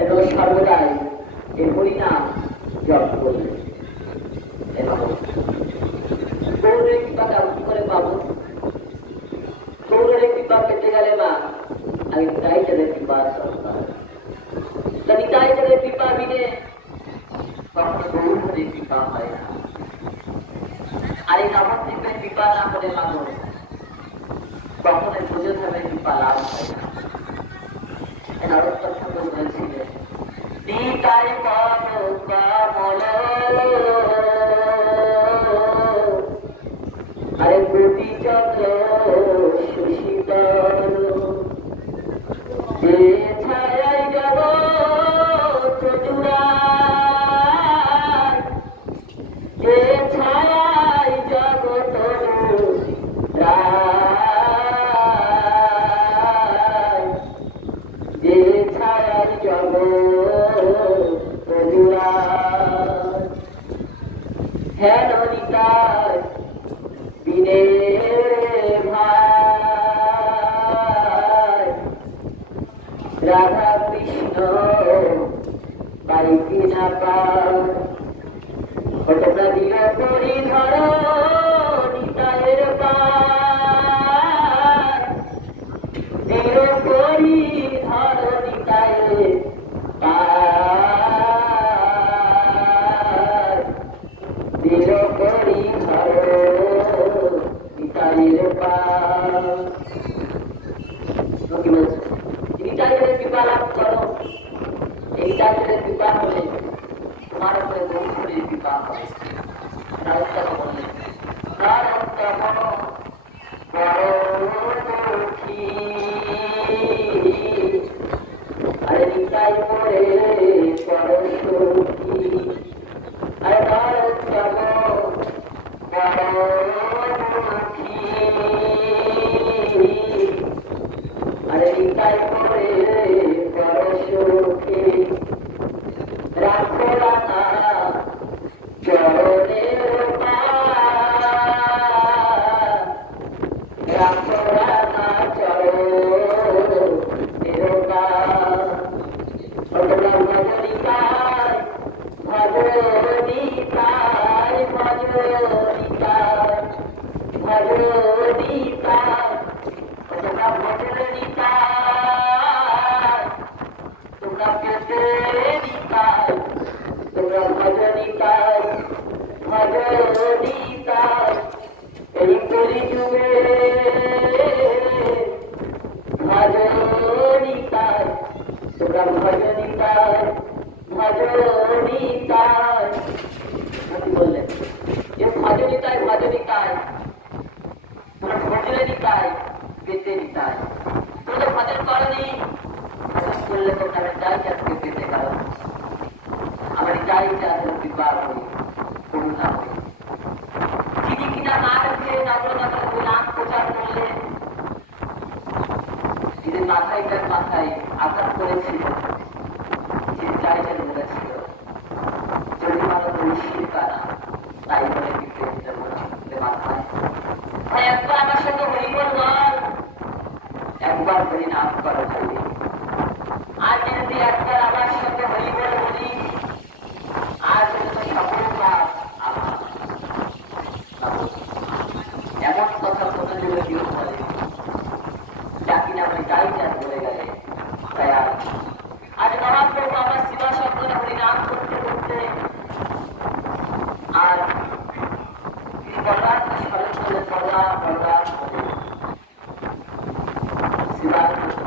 যেন সর্বদাই যে হরিনাম জপ করবে। গেলে মা আমি তাই যাদের কৃপা যদি তাই যাদের কৃপা হয় না। আর এই নামাজ দেখবেন কৃপা না করে মানুষ কখনো বুঝে থাকবে কৃপা লাভ হয় না। পিতায় পদকা মল আর গতি চক্র সুশীতল। যে ছায় জগৎ জুড়া যে ছায় না পাও কত কদিন পরি Thank you.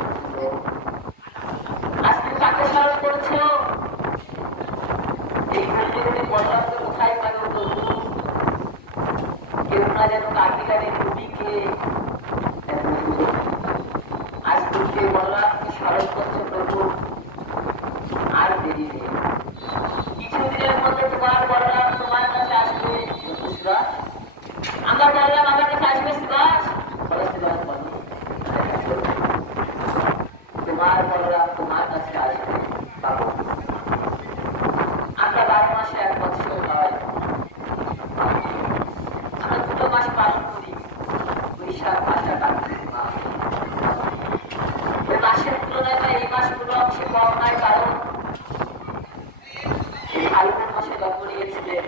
এই ফাল্গুন মাসে জন্ম নিয়েছিলেন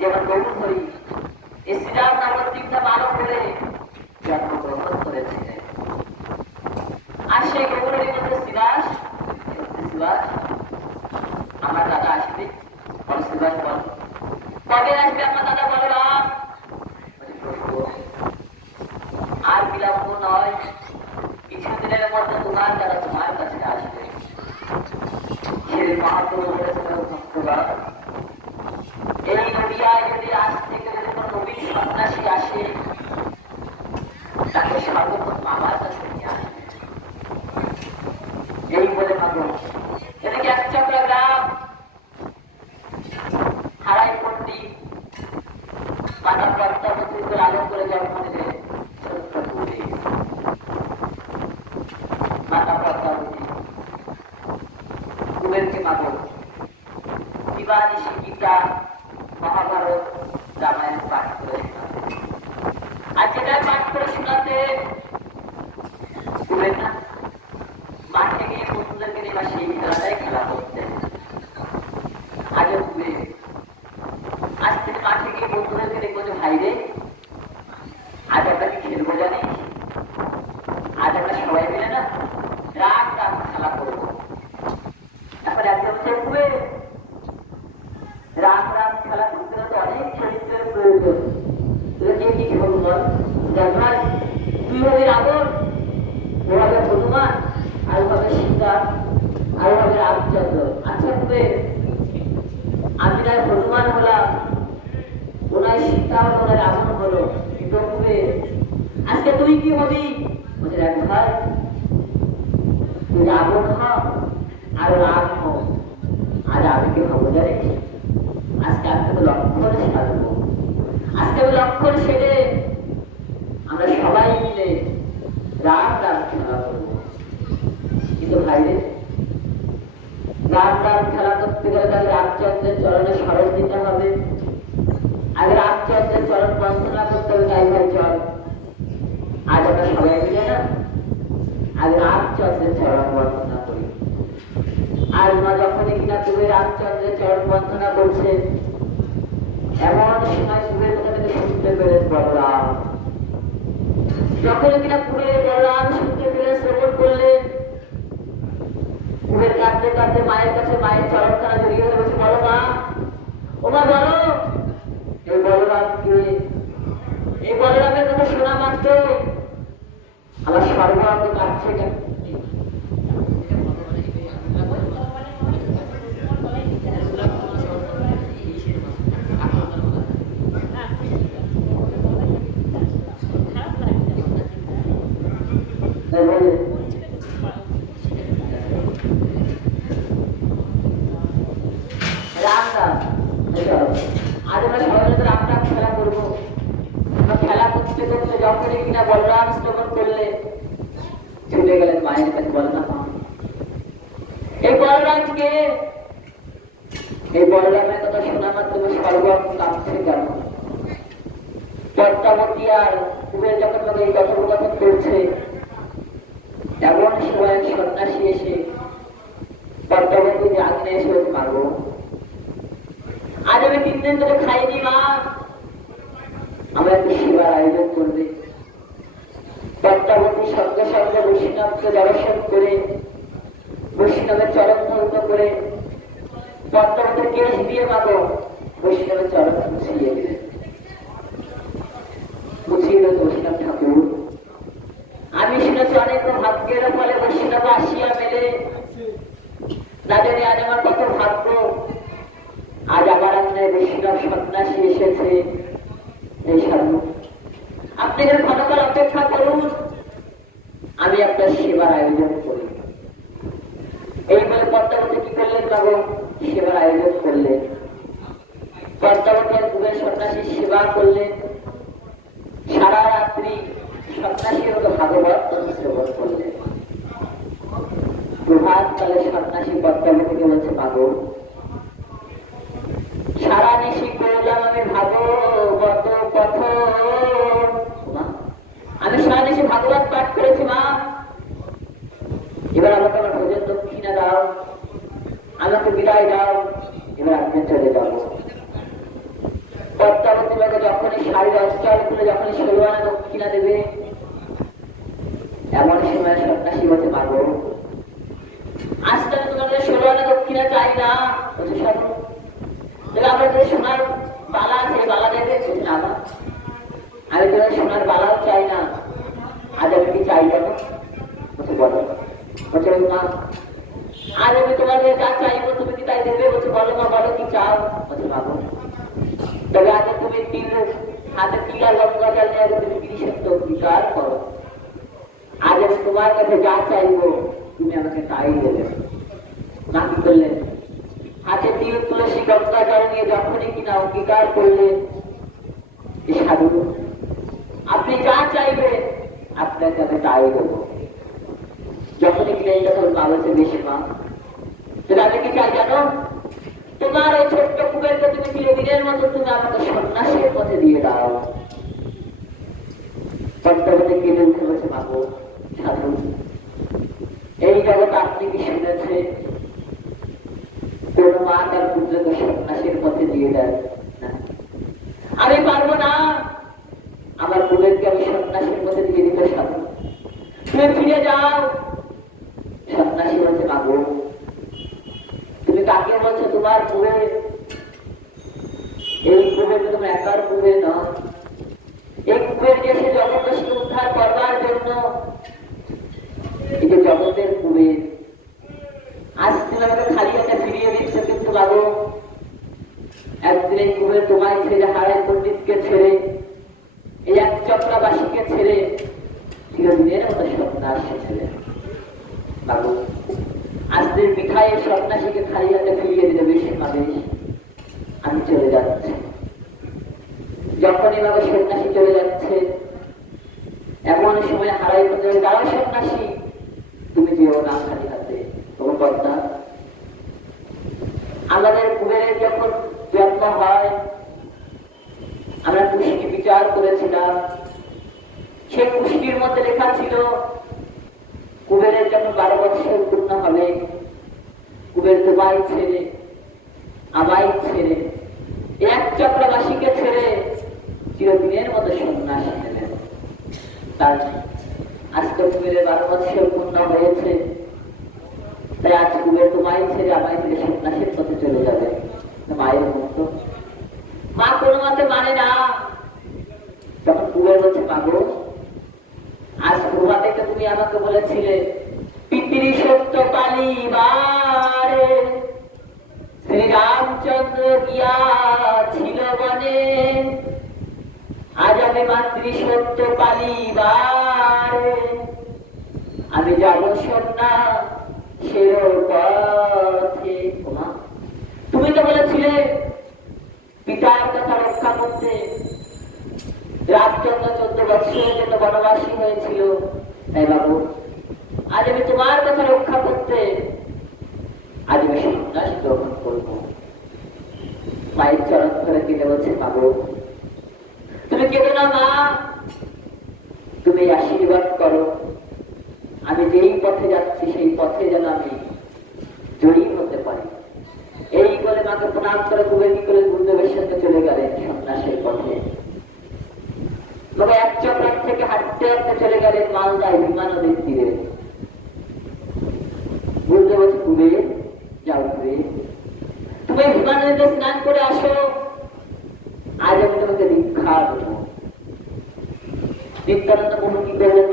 যেমন গৌর হরি শ্রীরাম ভালো করে জন্মগ্রহণ করেছিলেন আর সেই গৌরের মধ্যে শিবাস শিবাস আমার দাদা আসবে বল শিবাস বল কবে আসবে আমার দাদা বলে রাম বলি, প্রভু, আর বিলম্ব নয় কিছুদিনের মধ্যে তোমার দাদা তোমার কাছে আসবে বলেছিলেন ভক্তগণ এই নদিয়ায় যদি আজ থেকে যদি নবীন সন্ন্যাসী আসে তাকে সর্বপ্রথম আমার কাছে ಮಾಡಬೇಕಾಗುತ್ತೆ স্মরণ দিতে হবে। আগে রামচন্দ্রের চরণ বন্দনা করতে হবে, তাই ভাই চল। আজ আমরা সবাই মিলে না আগে রামচন্দ্রের চরণ বন্দনা করি। আর মা যখনই কিনা তুমি রামচন্দ্রের চরণ বন্দনা করছে, এমন সময় কুবের কোথা থেকে শুনতে পেলেন বলরাম। যখন কিনা কুবের বলরাম শুনতে পেলে শ্রবণ করলেন কুবের কাঁদতে কাঁদতে মায়ের কাছে মায়ের চরণখানা জড়িয়ে ধরে বলছে, বলো মা ও মা বলো এই বলরামকে এই বলরামের কথা শোনা মাত্র আমার সর্বাঙ্গ কাঁদছে কেন তাই বলে, রাম রাম এই চলো। আজ আমরা সবাই মিলে রাম রাম খেলা করব আমরা খেলা করতে করতে যখনই কিনা বলরাম শ্রবণ করলে ছুটে গেলেন মায়ের কাছে বলরাম মা। এই বলরামকে এই বলরামের কথা শোনা মাত্র সর্বম কাঁপছে কেন পদ্মাবতী আর কুবের যখন আমাকে এই কথোপকথন করছে এমন সময় এক সন্ন্যাসী এসে পদ্মাবতীর আগ্নে এসে ওকে মারবো আজ আমি তিন দিন ধরে খাইনি মা আমরা একটু সেবার আয়োজন করবে পদ্মাবতী সঙ্গে সঙ্গে বৈষ্ণবকে দর্শন করে বৈষ্ণবের চরণ ধর্ম করে পদ্মাবতীর কেশ দিয়ে মাগো, বৈষ্ণবের চরণ মুছিয়ে বৈষ্ণব ঠাকুর। আমি শুনেছি অনেক ভাগ্যের ফলে বৈষ্ণব আসিয়া মেলে। না আজ আমার কত ভাগ্য। আজ আমার আপনার বৈষ্ণব সন্ন্যাসী এসেছে। এই সাধু, আপনি এখানে ক্ষণকাল অপেক্ষা করুন। আমি আপনার সেবার আয়োজন কি করলেন বাবু সেবার আয়োজন করলেন পদ্মাবতী আর সন্ন্যাসী সেবা করলেন সারা রাত্রি সন্ন্যাসী হলো ভাগবত শ্রবণ করলেন প্রভাত প্রাতকালে সন্ন্যাসী কর্তব্য থেকে বলছে মাগো সারা নিশি করলাম আমি ভাগবত পথ মা, আমি সারা নিশি ভাগবত পাঠ করেছি মা এবার আমাকে আমার ভোজন দক্ষিণা দাও আমাকে বিদায় দাও এবার আপনি চলে যাব পদ্মাবতী বাকে যখনই শাড়ির অস্ত্র খুলে যখনই ষোলোয়ানা দক্ষিণা দেবে এমন সময় সন্ন্যাসী বলতে পারব আজকে আমি তোমাদের ষোলোয়ানা দক্ষিণা চাই না বলছে সব তাহলে আমার যে সোনার বালা আছে বালা দেবে বলছে না মা। আমি তোমার সোনার বালাও চাই না আজ আমি কি চাই কেন বলছে বলো বলছে মা আজ আমি তোমাকে যা চাইব তুমি কি তাই দেবে বলছে বলো মা বলো কি চাও বলছে বাবু তবে আগে তুমি তিল হাতে তিল আর গঙ্গা জল নিয়ে আগে তুমি গিরিশক্ত অঙ্গীকার করো আজ আমি তোমার কাছে যা চাইব তুমি আমাকে তাই দেবে না কি করলেন হাতে তিল তুলসী গঙ্গা জল নিয়ে যখনই কিনা অঙ্গীকার করলেন এ সাধু আপনি যা চাইবেন আপনাকে আমি তাই দেবো যখনই কিনা এই কথা মা বলছে বেশি মা তাহলে আমি কি চাই জানো তোমার ওই ছোট্ট কুবেরকে তুমি চিরদিনের মতো তুমি আমাকে সন্ন্যাসের পথে দিয়ে দাও পদ্মাবতী কেঁদে উঠে বলছে মাগো সাধু। এই জগৎ আপনি কি শুনেছে? কোন মা তার পুত্রকে সন্ন্যাসের পথে দিয়ে দেয় না। আমি পারব না। আমার কুবেরকে আমি সন্ন্যাসের পথে দিয়ে দিতে সাধু। তুমি ফিরে যাও। সন্ন্যাসী বলছে মাগো তুমি কাকে বলছো? তোমার কুবে এই তো তোমার একার কুবে নয়। এই কুবের যে জগৎকে উদ্ধার করবার জন্য যে জগতের কুবে আজ খালি হাতে ফিরিয়ে দিচ্ছ, কিন্তু বাবু একদিন এই কুবের তোমায় ছেড়ে হারায় পণ্ডিতকে ছেড়ে, এই এক চক্রাবাসীকে ছেড়ে চিরদিনের মতো সন্ন্যাস ছেড়ে বাবু, আজকের মিঠাই সন্ন্যাসীকে খালি হাতে ফিরিয়ে দিলে বেশি মানুষ আমি চলে যাচ্ছি। যখনই বাবা সন্ন্যাসী চলে যাচ্ছে, এমন সময় হারাই পথে দাঁড়াও সন্ন্যাসী তুমি যেও না খালি হাতে, তোমার কথা আমাদের কুবেরের যখন জন্ম হয়, আমরা পুষ্টি বিচার করেছিলাম। সে পুষ্টির মধ্যে লেখা ছিল, কুবেরের যখন বারো বছর পূর্ণ হবে। কুবের তোমায় ছেড়ে আমায় ছেড়ে, এক চক্রবাসীকে ছেড়ে চিরদিনের মতো সন্ন্যাস নেবেন। তার আজ তো কুবেরের বারো বছর পূর্ণ হয়েছে। তাই আজ কুবের তোমায় ছেড়ে আমায় ছেড়ে সন্ন্যাসের পথে চলে যাবে। মায়ের মতো। মা কোনো মতে মানে না। তখন কুবের বলছে মাগো আজ প্রভা থেকে তুমি আমাকে বলেছিলে, পিতৃ সত্য পালিবারে শ্রীরামচন্দ্র গিয়া ছিল বনে। আজ আমি মাতৃ সত্য পালিবারে। আমি যাব সন্না পথে তুমি তো বলেছিলে পিতার কথা রক্ষা করতে। রামচন্দ্র চোদ্দ বৎসরের জন্য বনবাসী হয়েছিল। তাই বাবু, আজ আমি তোমার কথা রক্ষা করতে। আজ আমি সন্ন্যাস গ্রহণ করব। মায়ের চরণ ধরে কেঁদে বলছে, বাবু তুমি কেঁদো না মা। তুমি আশীর্বাদ করো। আমি যেই পথে যাচ্ছি, সেই পথে যেন আমি জয়ী হতে পারি। এই বলে মাকে প্রণাম করে কুবে কি করে গুরুদেবের সাথে চলে গেলেন সন্ন্যাসের পথে। তবে এক চক্রার থেকে হাঁটতে হাঁটতে চলে গেলেন মালদায় ভীমা নদীর তীরে। বলছে, কুবে, যাও কুবে। তুমি ভীমা নদীতে স্নান করে আসো আজ আমি তোমাকে দীক্ষা দেবো নিত্যানন্দ প্রভু কি করলেন বাবু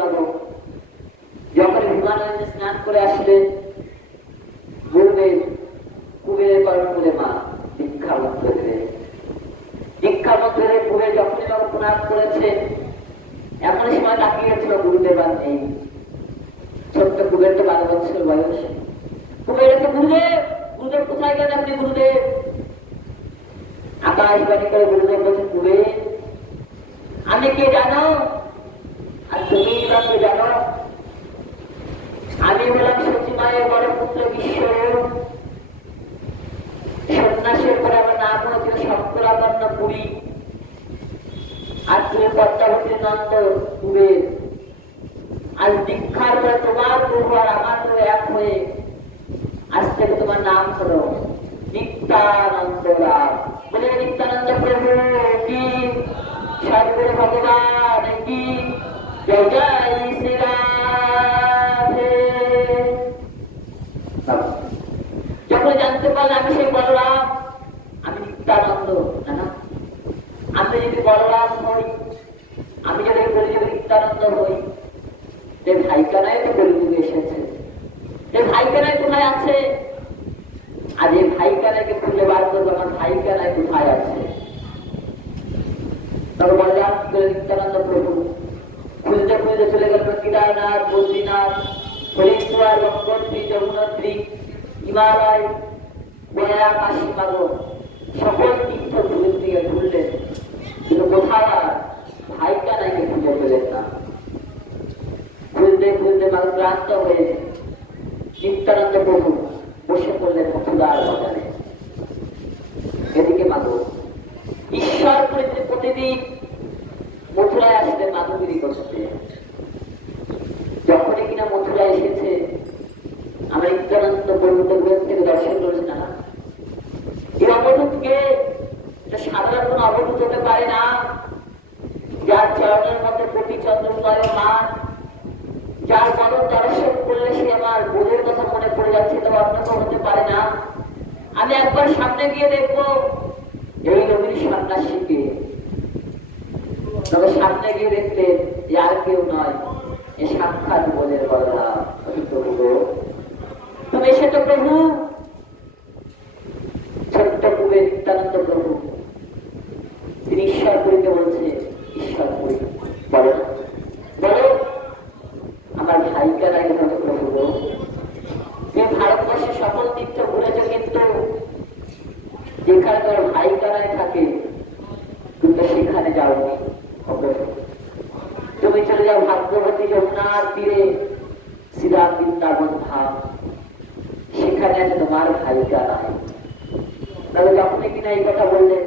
আজকে পদ্মাবতী নন্দ কুবের আজ দীক্ষার পর তোমার পূর্ব আর আমার এক হয়ে আজ থেকে তোমার নাম হলো নিত্যানন্দ লাভ বলে, নিত্যানন্দ প্রভু, কি? সর্বের ভগবান, কি? জয় জয় যখন জানতে পারলাম আমি সেই বলরাম, আমি নিত্যানন্দ আমি যদি বলরাম নিত্যানন্দ হই। যে ভাইকানায় তো কলিযুগে এসেছে। যে ভাইকানায় কোথায় আছে? আর এই ভাইকানাকে খুঁজে বার করব ভাইকানায় কোথায় আছে? নিত্যানন্দ প্রভু? খুঁজতে খুঁজতে চলে গেল কেদারনাথ, বদ্রীনাথ, হরিদ্বার গঙ্গোত্রী যমুনোত্রী হিমালয়, গয়া কাশী মাগর সকল তীর্থ ঘুরে দিয়ে ঘুরলেন। কিন্তু কোথাও আর? ভাইকা নাইকে খুঁজে পেলেন খুঁজতে খুঁজতে মানুষ ক্লান্ত হয়ে নিত্যানন্দ প্রভু বসে পড়লেন মথুরার বাজারে। এদিকে মাগো ঈশ্বর প্রতি- প্রতিদিন মথুরায় আসলে মাধবগিরি করতে। যখনই কিনা মথুরায় এসেছে, আমরা নিত্যানন্দ পর্বত গ্রহ থেকে দর্শন করেছি, না? এই এটা সাধারণ কোনো অবধূত হতে পারে না। যার চরণের মধ্যে কোটি চন্দ্রময় মান, যার মদন দর্শন করলে সে আমার বোধের কথা মনে পড়ে যাচ্ছে, তবে অন্য হতে পারে না। আমি একবার সামনে গিয়ে দেখব, এই নবীর সন্ন্যাসীকে। তবে সামনে গিয়ে দেখতে আর কেউ নয়, এ সাক্ষাৎ বোধের বলা প্রভু গো। তুমি এসেছ প্রভু, ছোট্ট কুবে নিত্যানন্দ প্রভু। তিনি ঈশ্বরপুরীকে বলছে ঈশ্বরপুরী বলো। বলো। আমার ভাইকে লাগে তোমাকে প্রভু গো। তুমি ভারতবর্ষের সকল তীর্থ ঘুরেছো, কিন্তু যেখানে তোর ভাই কানায় থাকে তুমি সেখানে যাওনি। তুমি চলে যাও ভাগ্যবতী যমুনার তীরে শ্রীরাম বৃন্দাবন ধাম। সেখানে আছে তোমার ভাইকা নাই তবে যখনই কিনা এই কথা বললেন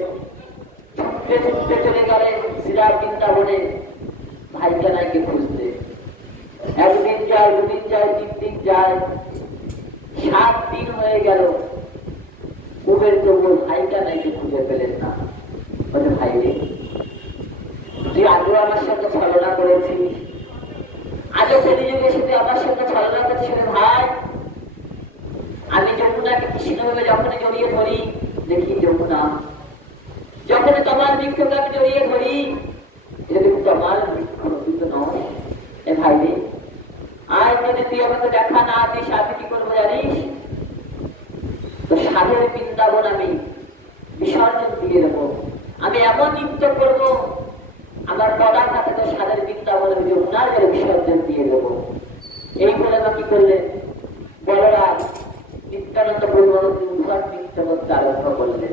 ছুটতে চলে গেলেন শ্রীরাম বৃন্দাবনে ভাইকা নাইকে খুঁজতে। একদিন যায়, দুদিন যায়, তিন দিন যায়। সাত দিন হয়ে গেল। কুবের তবু ভাইকা নাইকে খুঁজে পেলেন না। বলে, ভাই রে, তুই আগেও আমার সঙ্গে ছলনা করেছিস? আজও কলিযুগে এসে তুই আমার সাথে ছলনা করছিস রে ভাই? আমি যমুনাকে কৃষ্ণভাবে যখন জড়িয়ে ধরি, দেখি যমুনা যখন তোমার বৃক্ষকে আমি জড়িয়ে ধরি দেখি তোমার বৃক্ষ নয়। আর যদি তুই আমাকে দেখা না দিস, আমি কি করব জানিস? তো সাধের বৃন্দাবন আমি বিসর্জন দিয়ে দেবো। আমি এমন নৃত্য করব, আমার পদার্থ থেকে সাধের বৃন্দাবন আমি জলে বিসর্জন দিয়ে দেবো। এই বলে কি করলেন বলরাম নিত্যানন্দ পরিবর্তন উভয় করতে আরম্ভ করলেন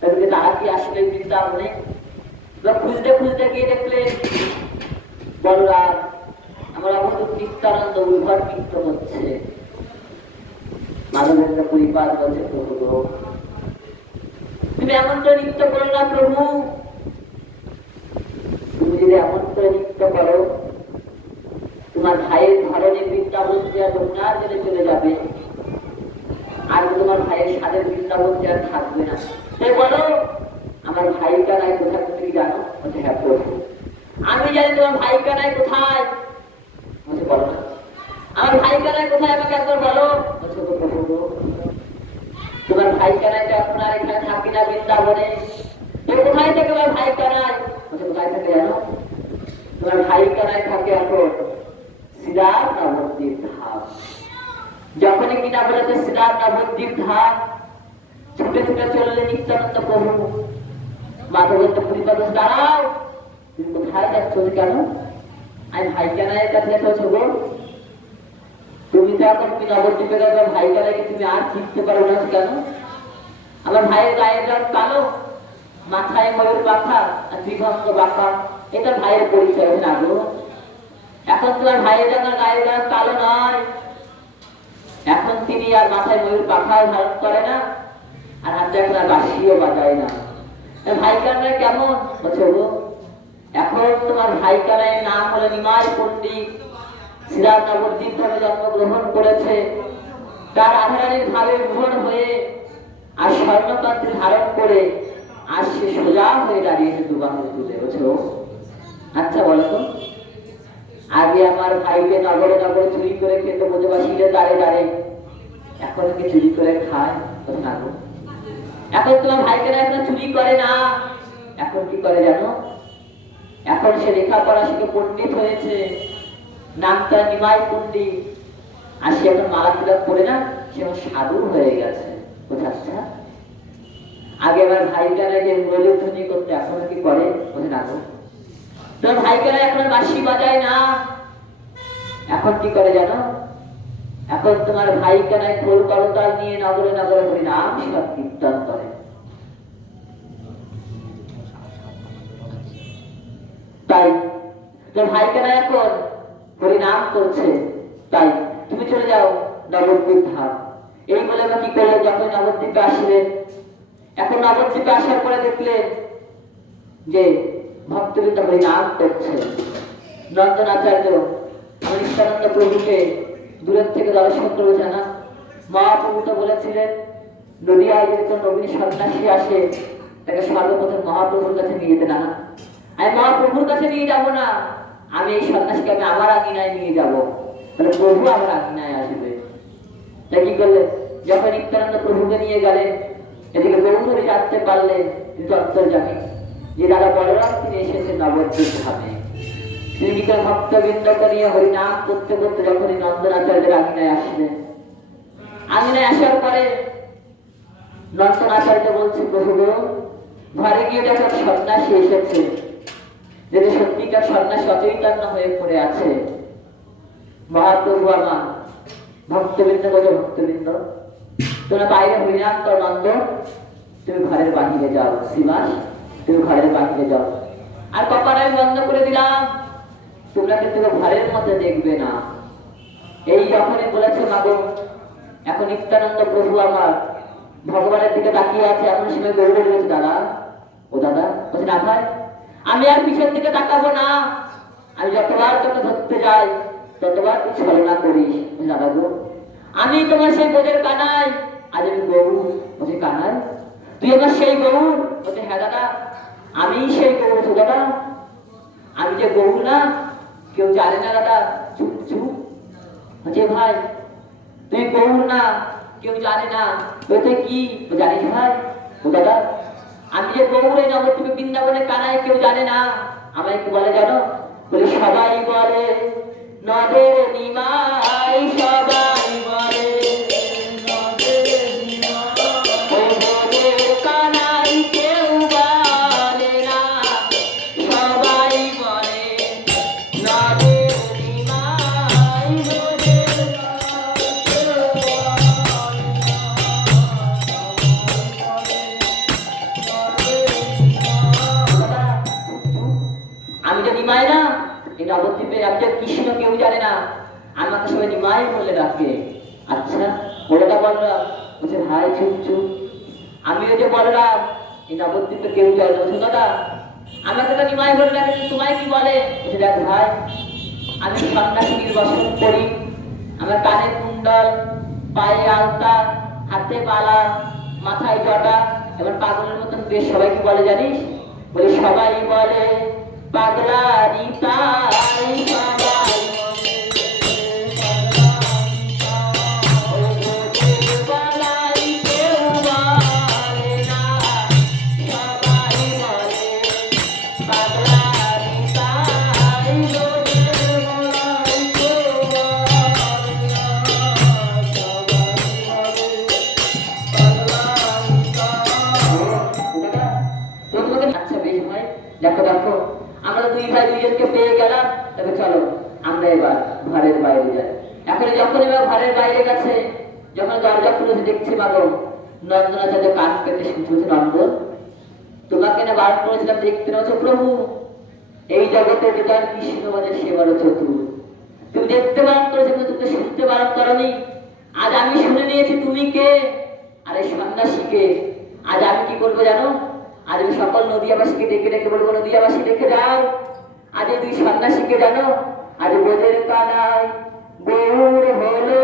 তবে তারা কি আসলে বৃন্দাবনে এবার খুঁজতে খুঁজতে গিয়ে দেখলে বলরাম আমার অবধূত নিত্যানন্দ, উভয় নৃত্য হচ্ছে। মাধবেন্দ্র পরিবার বলছে, প্রভু তুমি এমন করে নৃত্য করো না প্রভু। তুমি যদি এমন করে নৃত্য করো, তোমার ভাইয়ের ধরনের বৃন্দাবন দেওয়া যমুনার জেলে চলে যাবে। আর তোমার ভাইয়ের সাদের বৃন্দাবন দেওয়া থাকবে না। তাই বলো, আমার ভাই কানায় কোথায় তুমি জানো? বলছে হ্যাঁ প্রভু আমি জানি তোমার ভাই কানায় কোথায়। বলছে, বলো না। আমার ভাই কানায় কোথায়, আমাকে একবার বলো। বলছে প্রভু তোমার ভাই কানায় তো এখন আর এখানে থাকি না বৃন্দাবনে? তো কোথায় থাকে আমার ভাই কানায় বলছে, কোথায় থাকে জানো? তোমার ভাই কানায় থাকে এখন সিরাজ নবদ্বীপ ধাম। যখনই কিনা বলেছে সিরাজ নবদ্বীপ ধাম ছুটে ছুটে চললে নিত্যানন্দ প্রভু। মাধবেন্দ্র পরিপাল দাঁড়াও। তুমি কোথায় যাচ্ছ কেন? আমি ভাই কানায়ের কাছে যাচ্ছ গো তুমি যখন তুমি নবদ্বীপে গেছো ভাই কালাকে তুমি আর চিনতে পারো না কেন? আমার ভাইয়ের গায়ের রং কালো, মাথায় ময়ূর পাখা আর ত্রিভঙ্গ বাঁকা এটা ভাইয়ের পরিচয়, না গো? এখন তোমার ভাইয়ের রঙের গায়ের রং কালো নয়। এখন তিনি আর মাথায় ময়ূর পাখাও ধারণ করে না। আর এখন আর বাঁশিও বাজায় না। তা ভাই কেমন? বলছে গো এখন তোমার ভাই কানাইয়ের নাম হলো নিমাই পণ্ডিত। নবদ্বীপ ধামে জন্মগ্রহণ করেছে। তার আধারানির ভাবে ভোর হয়ে আর স্বর্ণতন্ত্রে ধারণ করে আর সে সোজা হয়ে দাঁড়িয়েছে দুবাহু তুলে বুঝছ আচ্ছা বলো তো, আগে আমার ভাইকে নগরে নগরে চুরি করে খেতে বোঝবাসীরে দাঁড়ে দাঁড়ে এখন কি চুরি করে খায়? না গো। এখন তোমার ভাইকে না এখন চুরি করে না? এখন কি করে জানো? এখন সে লেখাপড়া শিখে পণ্ডিত হয়েছে। নামটা নিমাই পণ্ডিত। আর সে এখন মালা তিলক পরে না, সে সাধু হয়ে গেছে। বোঝাচ্ছা আগে আমার ভাইকে যে মূল্যধ্বনি করতে, এখন কি করে? বোঝে না। তোর ভাইকেরা এখন বাঁশি বাজায় না। এখন কি করে জানো? এখন তোমার ভাই কেনায় খোল করতাল নিয়ে নগরে নগরে হরিনাম সব কীর্তন করে। তাই, তোর ভাই কেনা এখন হরিনাম করছে। তাই, তুমি চলে যাও নবদ্বীপ ধাম। এই বলে আমরা কি করলে? যখন নবদ্বীপে আসলেন এখন নবদ্বীপে আসার পরে দেখলে যে ভক্তবৃন্দ হরিনাম করছে। নন্দনাচার্য নিত্যানন্দ প্রভুকে দূরের থেকে দর্শন করেছে না। মহাপ্রভু তো বলেছিলেন, নদিয়ায় যদি কোনো নবীন সন্ন্যাসী আসে, তাকে সর্বপ্রথম মহাপ্রভুর কাছে নিয়ে যেতে না আমি মহাপ্রভুর কাছে নিয়ে যাব না। আমি এই সন্ন্যাসীকে আমি আমার আঙিনায় নিয়ে যাব। মানে প্রভু আমার আঙিনায় আসবে। তাই কি করলেন? যখন নিত্যানন্দ প্রভুকে নিয়ে গেলেন, এদিকে গৌরী জানতে পারলেন, কিন্তু অন্তর্জামী যে দাদা বলরাম তিনি এসেছেন নবদ্বীপ ধামে। তিনি কি করে ভক্তবৃন্দকে নিয়ে হরিনাম করতে করতে যখনই নন্দনাচার্যের আঙিনায় আসলেন আঙিনায় আসার পরে নন্দনাচার্য বলছে প্রভু গো, ঘরে গিয়ে দেখো সন্ন্যাসী এসেছে যেটা সত্যিকার সন্ন্যাসী অচৈতন্য হয়ে পড়ে আছে মহাপ্রভু আমার ভক্তবৃন্দ কত ভক্তবৃন্দ তোমরা বাইরে হরিনাম কর নন্দ তুমি ঘরের বাহিরে যাও শ্রীবাস তুমি ঘরের বাহিরে যাও। আর কপাল আমি বন্ধ করে দিলাম। তোমরা কিন্তু ঘরের মধ্যে দেখবে না? এই যখনই বলেছে মাগো এখন নিত্যানন্দ প্রভু আমার ভগবানের দিকে তাকিয়ে আছে এমন সময় গৌরব বলেছে দাদা। ও দাদা, বলছে, না ভাই, আমি আর পিছন দিকে তাকাবো না। আমি যতবার তোকে ধরতে যাই, ততবার তুই ছলনা করিস। দাদা গো, আমি তোমার সেই বোধের কানাই আজ আমি গৌর। বলছে কানাই তুই আমার সেই গৌর? বলছে হ্যাঁ দাদা আমি সেই গৌর। দাদা, আমি যে গৌর না কেউ জানে না দাদা চুপ চুপ। আছে ভাই, তুই গৌর না, কেউ জানে না। তুই কি? জানিস ভাই? ও দাদা, আমি যে গৌরে তুমি বৃন্দাবনে কানায় কেউ জানে না। আমায় কি বলে জানো? বলে, সবাই বলে, নদের নিমাই সবাই ওটা বলরাম বলছে ভাই চুপ চুপ। আমিও যে বলরাম এই নবদ্বীপে কেউ জানে না দাদা আমাকে তো নিমাই বলে ডাকে কিন্তু তোমায় কি বলে? বলছে, দেখ ভাই, আমি সন্ন্যাসী নির্বাসন করি। আমার কানে কুণ্ডল, পায়ে আলতা, হাতে বালা, মাথায় জটা, এবার পাগলের মতন বেশ, সবাই কি বলে জানিস? বলে, সবাই বলে পাগলা নিতাই আমরা এবার ঘরের বাইরে যাই এখন যখন এবার ঘরের বাইরে গেছে, যখন দরজা খুলে দেখছে মাগো নন্দনা যাতে কান পেতে শুনতে নন্দন, তোমাকে না বার করেছিলাম দেখতে না প্রভু? এই জগতে বিধান কৃষ্ণ বাজে সেবার চতুর। তুমি দেখতে বারণ করেছ, কিন্তু তুমি শুনতে বারণ করনি। আজ আমি শুনে নিয়েছি, তুমি কে? আরে সন্ন্যাসীকে আজ আমি কি করব জানো? আজ আমি সকল নদীয়াবাসীকে ডেকে ডেকে বলব, নদীয়াবাসী দেখে যাও। আজ দুই সন্ন্যাসীকে জানো আজ বোঝের কানায় গৌর হলো।